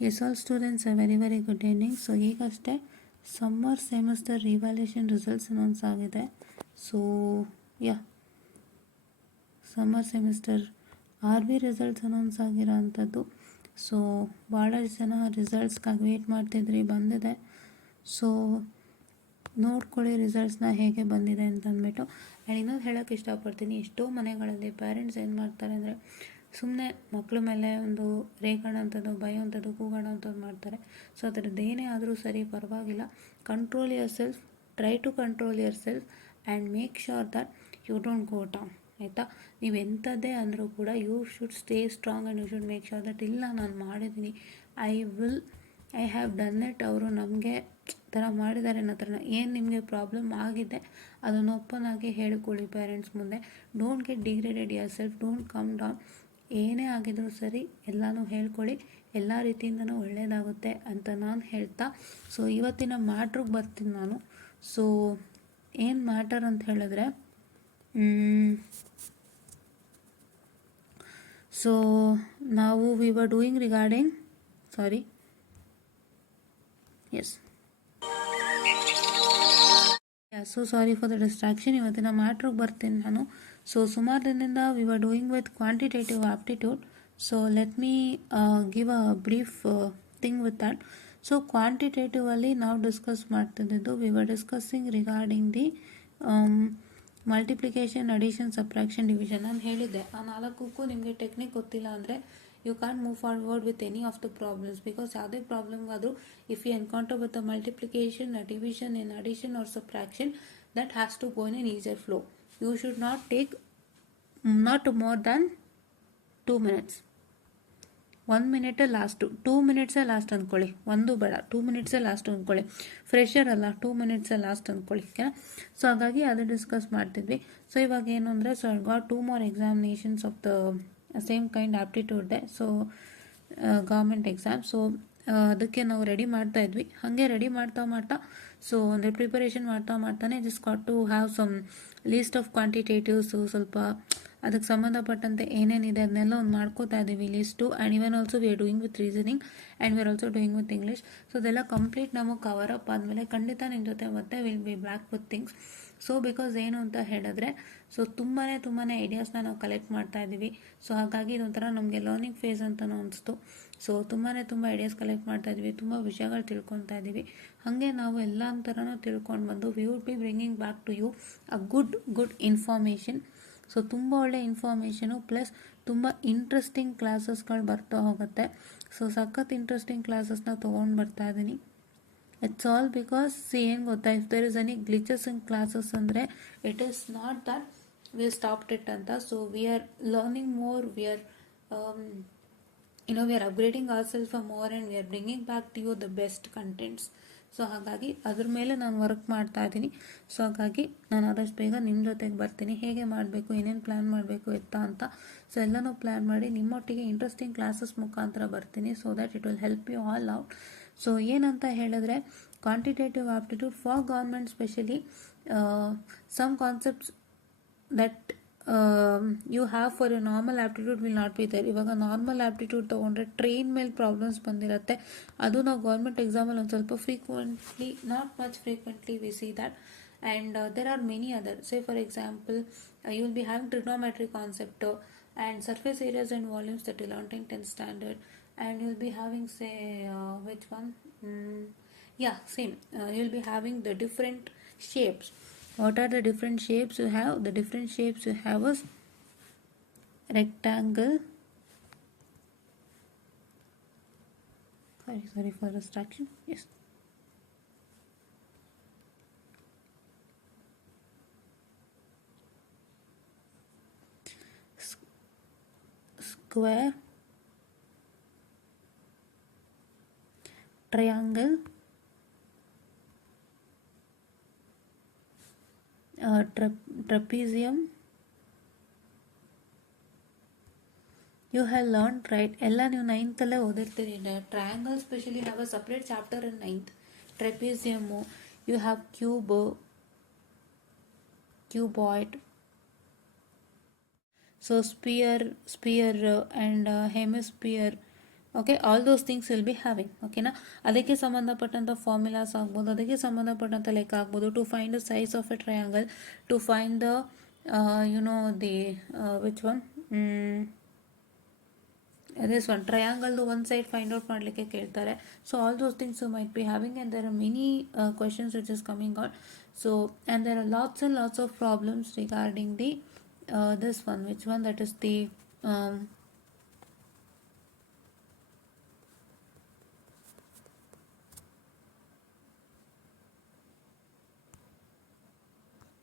Yes, all students are very good evening. So ಈಗಷ್ಟೇ summer semester revaluation results announce ಆಗಿದೆ. So summer semester RB results announce ಆಗಿರೋ ಅಂಥದ್ದು. So ಭಾಳಷ್ಟು ಜನ ರಿಸಲ್ಟ್ಸ್ಗಾಗಿ wait ಮಾಡ್ತಿದ್ರಿ, ಬಂದಿದೆ. ಸೊ ನೋಡ್ಕೊಳ್ಳಿ ರಿಸಲ್ಟ್ಸ್ನ ಹೇಗೆ ಬಂದಿದೆ ಅಂತ ಅಂದ್ಬಿಟ್ಟು. ಆ್ಯಂಡ್ ಇನ್ನೊಂದು ಹೇಳೋಕ್ಕೆ ಇಷ್ಟಪಡ್ತೀನಿ, ಎಷ್ಟೋ ಮನೆಗಳಲ್ಲಿ ಪೇರೆಂಟ್ಸ್ ಏನು ಮಾಡ್ತಾರೆ ಅಂದರೆ ಸುಮ್ಮನೆ ಮಕ್ಕಳ ಮೇಲೆ ಒಂದು ರೇಗಾಡೋಂಥದ್ದು, ಬೈಯೋಂಥದ್ದು, ಕೂಗಾಡೋಂಥದ್ದು ಮಾಡ್ತಾರೆ. ಸೊ ಅದರದ್ದು ಏನೇ ಆದರೂ ಸರಿ, ಪರವಾಗಿಲ್ಲ, control yourself, try to control yourself and make sure that you don't go down. ಆಯಿತಾ? ನೀವು ಎಂಥದ್ದೇ ಅಂದರೂ ಕೂಡ you should stay strong and you should make sure that ಇಲ್ಲ ನಾನು ಮಾಡಿದ್ದೀನಿ, ಐ ಹ್ಯಾವ್ ಡನ್ ಇಟ್. ಅವರು ನಮಗೆ ಥರ ಮಾಡಿದ್ದಾರೆ ಅನ್ನೋ ಥರ ಏನು ನಿಮಗೆ ಪ್ರಾಬ್ಲಮ್ ಆಗಿದೆ ಅದನ್ನು ಓಪನ್ ಆಗಿ ಹೇಳ್ಕೊಳ್ಳಿ ಪೇರೆಂಟ್ಸ್ ಮುಂದೆ. Don't get degraded your self, don't come down. ಏನೇ ಆಗಿದ್ರೂ ಸರಿ ಎಲ್ಲನೂ ಹೇಳ್ಕೊಳ್ಳಿ, ಎಲ್ಲ ರೀತಿಯಿಂದನೂ ಒಳ್ಳೆಯದಾಗುತ್ತೆ ಅಂತ ನಾನು ಹೇಳ್ತಾ, ಸೊ ಇವತ್ತಿನ ಮ್ಯಾಟ್ರಿಗೆ ಬರ್ತೀನಿ ನಾನು. ಸೊ ಏನು ಮ್ಯಾಟರ್ ಅಂತ ಹೇಳಿದ್ರೆ, ಸೊ ನಾವು we were doing regarding so sorry for the distraction. ಇವತ್ತಿನ ಮ್ಯಾಟ್ರಿಗೆ ಬರ್ತೀನಿ ನಾನು. ಸೊ ಸುಮಾರು ದಿನದಿಂದ we were doing with quantitative aptitude. So let me give a brief thing with that. So ಕ್ವಾಂಟಿಟೇಟಿವಲ್ಲಿ ನಾವು ಡಿಸ್ಕಸ್ ಮಾಡ್ತಿದ್ದು, we were discussing regarding the multiplication, addition, subtraction, division. ನಾನು ಹೇಳಿದ್ದೆ ಆ ನಾಲ್ಕಕ್ಕೂ ನಿಮಗೆ ಟೆಕ್ನಿಕ್ ಗೊತ್ತಿಲ್ಲ ಅಂದರೆ you can't move forward with any of the problems, because ಯಾವುದೇ ಪ್ರಾಬ್ಲಮ್ಗಾದರೂ if you encounter with a multiplication, a division, an addition or subtraction, that has to go in an easier flow. You should not take not more than 2 minutes. 1 minute last, 2 minutes last ಅಂದ್ಕೊಳ್ಳಿ, ಒಂದು ಬೇಡ, 2 minutes last ಅಂದ್ಕೊಳ್ಳಿ. Fresher ಅಲ್ಲ, 2 minutes last ಅಂದ್ಕೊಳ್ಳಿ. ಓಕೆನಾ? So ಹಾಗಾಗಿ ಅದು discuss ಮಾಡ್ತಿದ್ವಿ. ಸೊ ಇವಾಗ ಏನು ಅಂದರೆ, so I got 2 more examinations of the same kind aptitude ಇದೆ. So government exam. ಸೊ ಅದಕ್ಕೆ ನಾವು ರೆಡಿ ಮಾಡ್ತಾ ಇದ್ವಿ. ಹಾಗೆ ರೆಡಿ ಮಾಡ್ತಾ ಸೊ ಅಂದರೆ ಪ್ರಿಪರೇಷನ್ ಮಾಡ್ತಾನೆ just got to have some list of quantitatives. ಸ್ವಲ್ಪ ಅದಕ್ಕೆ ಸಂಬಂಧಪಟ್ಟಂತೆ ಏನೇನಿದೆ ಅದನ್ನೆಲ್ಲ ಒಂದು ಮಾಡ್ಕೋತಾ ಇದ್ದೀವಿ list. And even also we are doing with reasoning and we are also doing with English. So ಅದೆಲ್ಲ ಕಂಪ್ಲೀಟ್ ನಮಗೆ ಕವರ್ ಅಪ್ ಆದಮೇಲೆ ಖಂಡಿತ ನಿಮ್ಮ ಜೊತೆ ಮತ್ತೆ will be back with things. So because ಏನು ಅಂತ ಹೇಳಿದ್ರೆ, ಸೊ ತುಂಬಾ ಐಡಿಯಾಸ್ನ ನಾವು ಕಲೆಕ್ಟ್ ಮಾಡ್ತಾ ಇದ್ದೀವಿ. ಸೊ ಹಾಗಾಗಿ ಇದೊಂಥರ ನಮಗೆ ಲರ್ನಿಂಗ್ ಫೇಸ್ ಅಂತಲೂ ಅನಿಸ್ತು. ಸೊ ತುಂಬ ಐಡಿಯಾಸ್ ಕಲೆಕ್ಟ್ ಮಾಡ್ತಾ ಇದ್ವಿ, ತುಂಬ ವಿಷಯಗಳು ತಿಳ್ಕೊತಾ ಇದ್ದೀವಿ. ಹಾಗೆ ನಾವು ಎಲ್ಲ ಥರನೂ ತಿಳ್ಕೊಂಡು ಬಂದು we would be bringing back to you a good information. So ತುಂಬ ಒಳ್ಳೆ ಇನ್ಫಾರ್ಮೇಷನು ಪ್ಲಸ್ ತುಂಬ ಇಂಟ್ರೆಸ್ಟಿಂಗ್ ಕ್ಲಾಸಸ್ಗಳು ಬರ್ತಾ ಹೋಗುತ್ತೆ. ಸೊ ಸಖತ್ ಇಂಟ್ರೆಸ್ಟಿಂಗ್ ಕ್ಲಾಸಸ್ನ ತೊಗೊಂಡು ಬರ್ತಾ ಇದ್ದೀನಿ. ಇಟ್ಸ್ ಆಲ್ ಬಿಕಾಸ್ ಏನು ಗೊತ್ತಾ, if there is any glitches in classes ಅಂದರೆ it is not that we stopped it ಅಂತ. So we are learning more, we are we are upgrading our self more and we are bringing back to you the best contents. So ಹಾಗಾಗಿ ಅದ್ರ ಮೇಲೆ ನಾನು work ಮಾಡ್ತಾ ಇದ್ದೀನಿ. So ಹಾಗಾಗಿ ನಾನು ಆದಷ್ಟು ಬೇಗ ನಿಮ್ಮ ಜೊತೆಗೆ ಬರ್ತೀನಿ. ಹೇಗೆ ಮಾಡಬೇಕು, ಏನೇನು ಪ್ಲ್ಯಾನ್ ಮಾಡಬೇಕು ಅಂತ. ಸೊ ಎಲ್ಲನೂ ಪ್ಲ್ಯಾನ್ ಮಾಡಿ ನಿಮ್ಮೊಟ್ಟಿಗೆ ಇಂಟ್ರೆಸ್ಟಿಂಗ್ ಕ್ಲಾಸಸ್ ಮುಖಾಂತರ ಬರ್ತೀನಿ, so that it will help you all out. So ಏನಂತ ಹೇಳಿದ್ರೆ, quantitative aptitude for government specially some concepts that you have for a normal aptitude will not be there. ಇವಾಗ normal aptitude ತೊಗೊಂಡ್ರೆ train ಮೇಲೆ problems ಬಂದಿರುತ್ತೆ. ಅದು ನಾವು government ಎಕ್ಸಾಮಲ್ಲಿ ಒಂದು ಸ್ವಲ್ಪ frequently, not much frequently we see that. And there are many other. Say for example you will be having trigonometry concept and surface areas and volumes that you learned in 10th standard, and you'll be having which one, same, you'll be having the different shapes. What are the different shapes you have? The different shapes you have is rectangle, sorry for distraction, yes, square, triangle, trapezium. You have learned, right? ಎಲ್ಲ ನೀವು 9th ಅಲ್ಲೇ ಓದಿರ್ತೀರಿ. Triangle specially have a separate chapter in 9th. Trapezium, you have cuboid. So sphere and hemisphere, okay, all those things will be having. ಓಕೆನಾ, ಅದಕ್ಕೆ ಸಂಬಂಧಪಟ್ಟಂಥ formulas ಆಗ್ಬೋದು, ಅದಕ್ಕೆ ಸಂಬಂಧಪಟ್ಟಂಥ ಲೆಕ್ಕ ಆಗ್ಬೋದು, to find the size of a triangle, to find the the which one this one ಟ್ರಯಾಂಗಲ್ದು one side find out ಮಾಡಲಿಕ್ಕೆ ಕೇಳ್ತಾರೆ. So all those things you might be having, and there are many questions which is coming out. So and there are lots and lots of problems regarding the this one, which one, that is the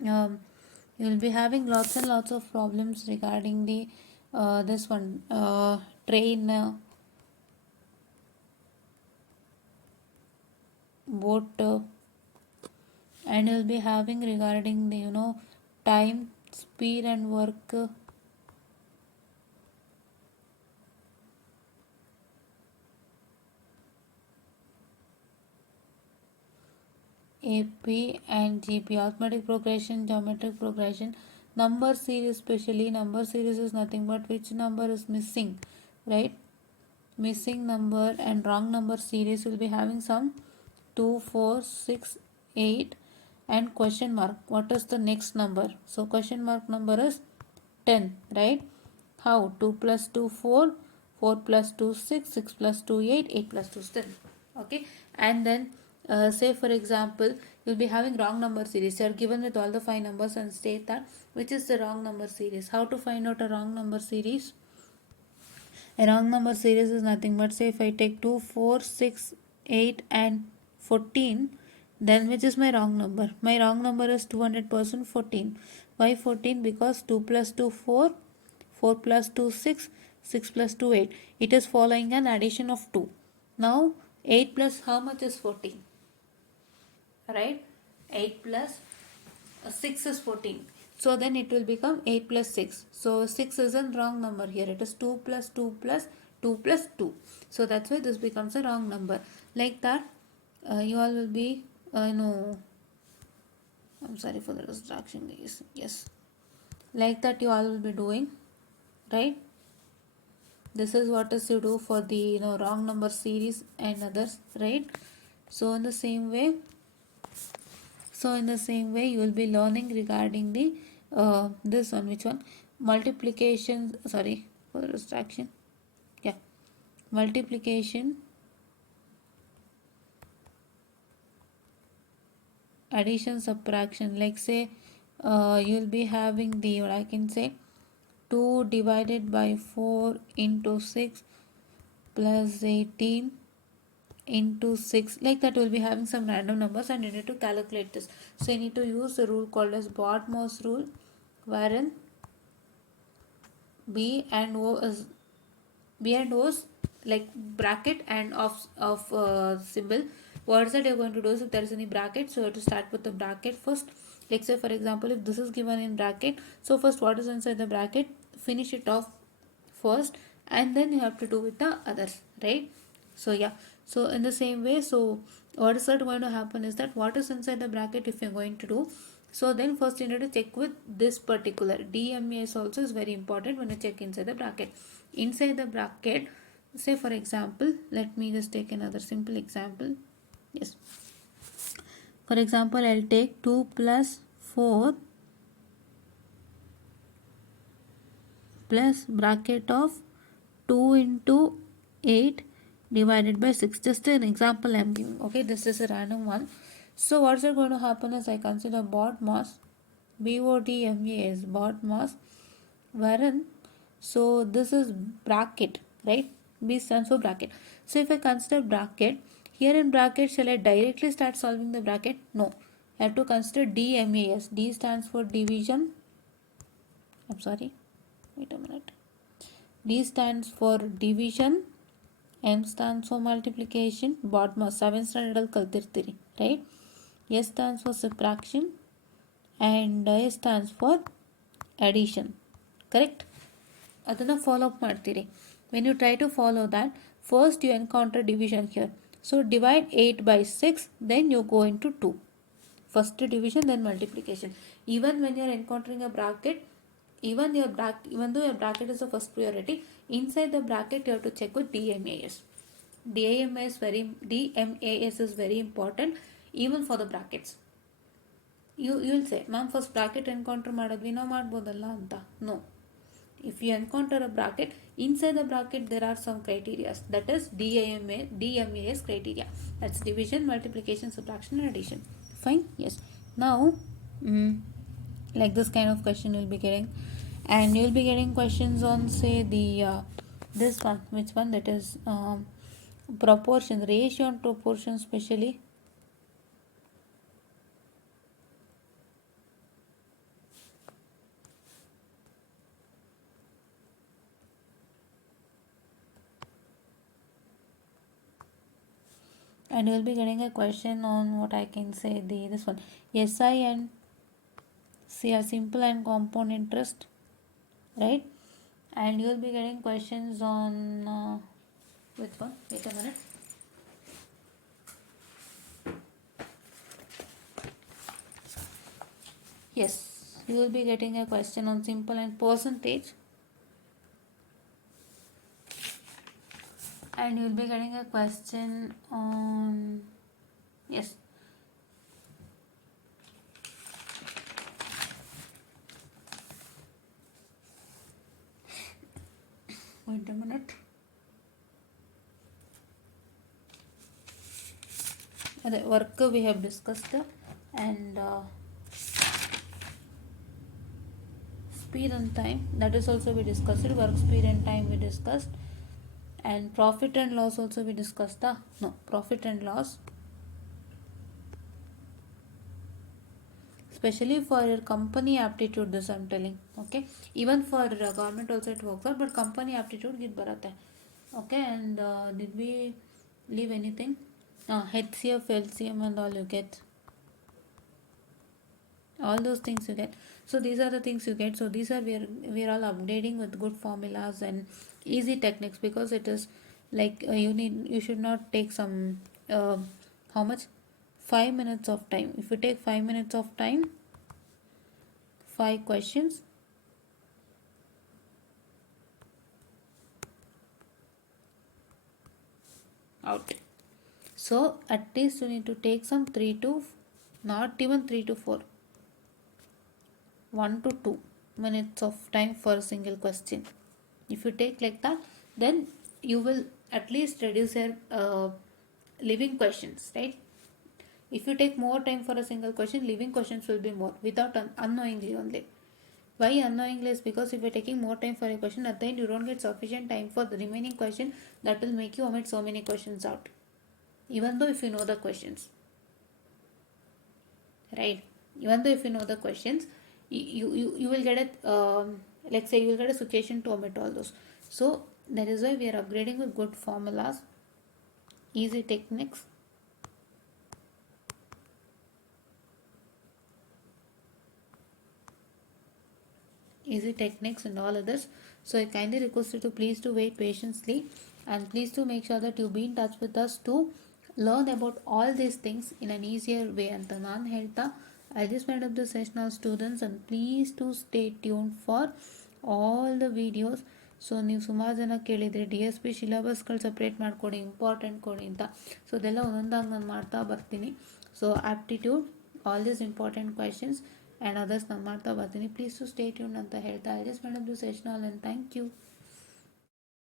you will be having lots and lots of problems regarding the this one, train, boat, and you will be having regarding the time, speed and work, AP and GP, arithmetic progression, geometric progression, number series. Especially number series is nothing but which number is missing, right? Missing number and wrong number series will be having some 2, 4, 6, 8 and question mark. What is the next number? So question mark number is 10, right? How? 2 plus 2 4, 4 plus 2 6, 6 plus 2 8, 8 plus 2 10. Okay, and then say for example you'll be having wrong number series. You are given with all the 5 numbers and state that which is the wrong number series. How to find out a wrong number series? A wrong number series is nothing but, say if I take 2, 4, 6, 8 and 14, then which is my wrong number? My wrong number is 200% 14. Why 14? Because 2 plus 2 4, 4 plus 2 6, 6 plus 2 8. It is following an addition of 2. Now 8 plus how much is 14? Right? 8 plus 6 is 14. So then it will become 8 plus 6. So 6 is a wrong number here. It is 2 plus 2 plus 2 plus 2. So that's why this becomes a wrong number. Like that, you all will be, I'm sorry for the distraction guys. Yes. Like that you all will be doing, right? This is what is to do for the wrong number series and others, right? So in the same way, you will be learning regarding the this one, which one, multiplication, sorry for the distraction, yeah, multiplication, addition, subtraction. Like say you'll be having the, what I can say, 2 divided by 4 into 6 plus 18 into 6, like that. Will be having some random numbers and you need to calculate this. So you need to use the rule called as Bodmer's rule, wherein B and O is like bracket and of symbol. What is that you're going to do is, if there is any bracket, so you have to start with the bracket first. Like say for example, if this is given in bracket, so first what is inside the bracket, finish it off first, and then you have to do with the others, right? So yeah, so in the same way, so what is that going to happen is that what is inside the bracket, if you're going to do, so then first you need to check with this particular DMAS also is very important when you check inside the bracket. Inside the bracket, say for example, let me just take another simple example. Yes, for example, I'll take 2 plus 4 plus bracket of 2 into 8 divided by 6. Just an example I'm giving. Okay, this is a random one. So what's going to happen is I consider BODMAS, BODMAS, BODMAS, wherein, so this is bracket, right? B stands for bracket. So if I consider bracket, here in bracket, shall I directly start solving the bracket? No. I have to consider DMAS. D stands for division. I'm sorry. Wait a minute. D stands for division. M stands for multiplication. BODMAS 7th standard kaltirtiri, right? S stands for subtraction. And A stands for addition. Correct? Adana follow up ಮಾಡ್ತೀರಿ. When you try to follow that, first you encounter division here. So divide 8 by 6, then you go into 2. First division, then multiplication. Even when you are encountering a bracket, even though your bracket is the first priority, inside the bracket you have to check with DMAS. DMAS is very important even for the brackets. You'll say, ma'am, first bracket encounter ಮಾಡಿದ್ವಿ ನಾವು ಮಾಡ್ಬೋದಲ್ಲ ಅಂತ. No. If you encounter a bracket, inside the bracket there are some criteria. That is DMAS criteria. That's division, multiplication, subtraction, and addition. Fine? Yes. Now, like this kind of question you'll be getting. And you'll be getting questions on, say, this one. Which one? That is proportion, ratio and proportion especially. And you'll be getting a question on what I can say, this one, SI and CR, simple and compound interest, right? And you'll be getting questions on which one? Wait a minute. Yes, you will be getting a question on simple and percentage. And you'll be getting a question on, yes, wait a minute. The work we have discussed, and speed and time, that is also we discussed. Work speed and time we discussed. And profit and loss also we discussed. No, profit and loss, especially for your company aptitude, this I'm telling. Okay, even for government also it works out, but company aptitude git barate. Okay, and did we leave anything? HCF, LCM and all you get. All those things you get. So these are the things you get. So these are, we are all updating with good formulas and easy techniques, because it is like you should not take some how much, 5 minutes of time. If you take 5 minutes of time, 5 questions, out. So at least you need to take some 3 to, not even 3 to 4, 1 to 2 minutes of time for a single question. If you take like that, then you will at least reduce your living questions, right? If you take more time for a single question, living questions will be more, without unknowingly only. Why unknowingly? Is because if you're taking more time for a question, at the end you don't get sufficient time for the remaining question. That will make you omit so many questions out, even though if you know the questions, right? Even though if you know the questions, you will get a let's say you will get a situation to omit all those. So that is why we are upgrading with good formulas, easy techniques, and all others. So I kindly request you to please to wait patiently, and please to make sure that you be in touch with us to learn about all these things in an easier way ಅಂತ ನಾನು ಹೇಳ್ತಾ, I just made up the session of students, and please to stay tuned for all the videos. So ನೀವು ಸುಮಾರು ಜನ ಕೇಳಿದರೆ DSP ಸಿಲಬಸ್ಗಳು separate ಮಾಡಿಕೊಡಿ, important ಕೊಡಿ ಅಂತ. ಸೊ ಅದೆಲ್ಲ ಒಂದೊಂದಾಗಿ ನಾನು ಮಾಡ್ತಾ ಬರ್ತೀನಿ. So aptitude, all this important questions and others ನಾನು ಮಾಡ್ತಾ ಬರ್ತೀನಿ. ಪ್ಲೀಸ್ ಟು ಸ್ಟೇ ಟ್ಯೂನ್ ಅಂತ ಹೇಳ್ತಾ, I just made up the session all, and thank you.